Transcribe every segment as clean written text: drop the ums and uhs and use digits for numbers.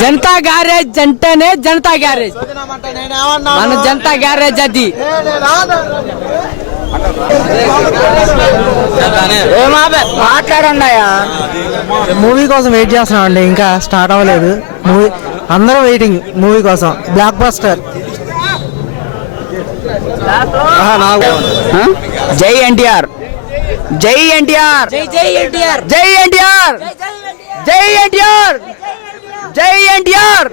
जनता garage अंटेने जनता garage मन जनता garage अदी మాట్లాడన్నాయా movie కోసం వెయిట్ చేస్తున్నాం అండి. ఇంకా స్టార్ట్ అవ్వలేదు మూవీ. అందరూ వెయిటింగ్ మూవీ కోసం. Block buster. జై ఎన్టీఆర్, జై ఎన్టీఆర్, జై ఎన్టీఆర్, జై ఎన్టీఆర్, జై ఎన్టీఆర్, జై ఎన్టీఆర్,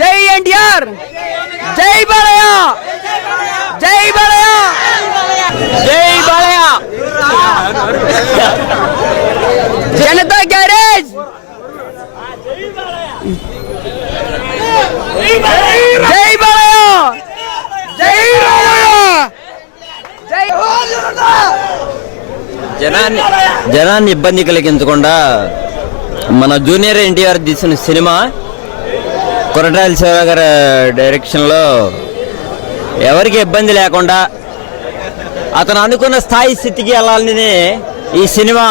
జై ఎన్టీఆర్, జై బాలయ్య, జై బాలయ్య, జై బాలయ్య. జనతా గ్యారేజ్, జై బాలయ్య, జై బాలయ్య, జై. జనాన్ని ఇబ్బంది కలిగించకుండా మన జూనియర్ ఎన్టీఆర్ తీసిన సినిమా కొరటాల శివ గారి డైరెక్షన్లో ఎవరికి ఇబ్బంది లేకుండా అతను అనుకున్న స్థాయి స్థితికి వెళ్ళాలని ఈ సినిమా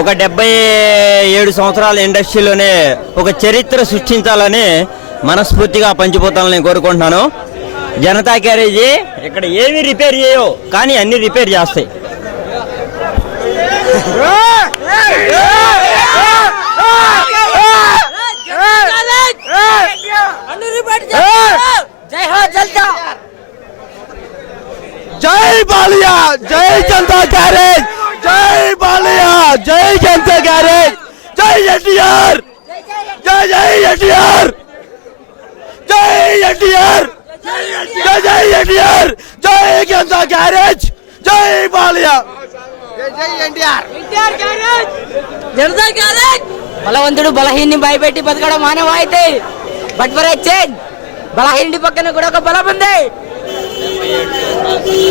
ఒక 77 సంవత్సరాల ఇండస్ట్రీలోనే ఒక చరిత్ర సృష్టించాలని మనస్ఫూర్తిగా పంచిపోతానని కోరుకుంటున్నాను. జనతా గ్యారేజీ ఇక్కడ ఏమి రిపేర్ చేయో కానీ అన్ని రిపేర్ చేస్తాయి. జై బాలయ్య, జై జనతా గ్యారేజ్, జై బాలయ్య, జై జనతా గ్యారేజ్, జై ఎన్టీఆర్, జై జై ఎన్టీఆర్, జై ఎన్టీఆర్, జై జై ఎన్టీఆర్, జై జనతా గ్యారేజ్, జై బాలయ్య, జై ఎన్టీఆర్, జనతా గ్యారేజ్. బలవంతుడు బలహీన్ని భయపెట్టి బతకడం మానవాయితీ. బట్ ఫర్ ఎ చేంజ్ బలహీనుడి పక్కన కూడా ఒక బలం ఉంది.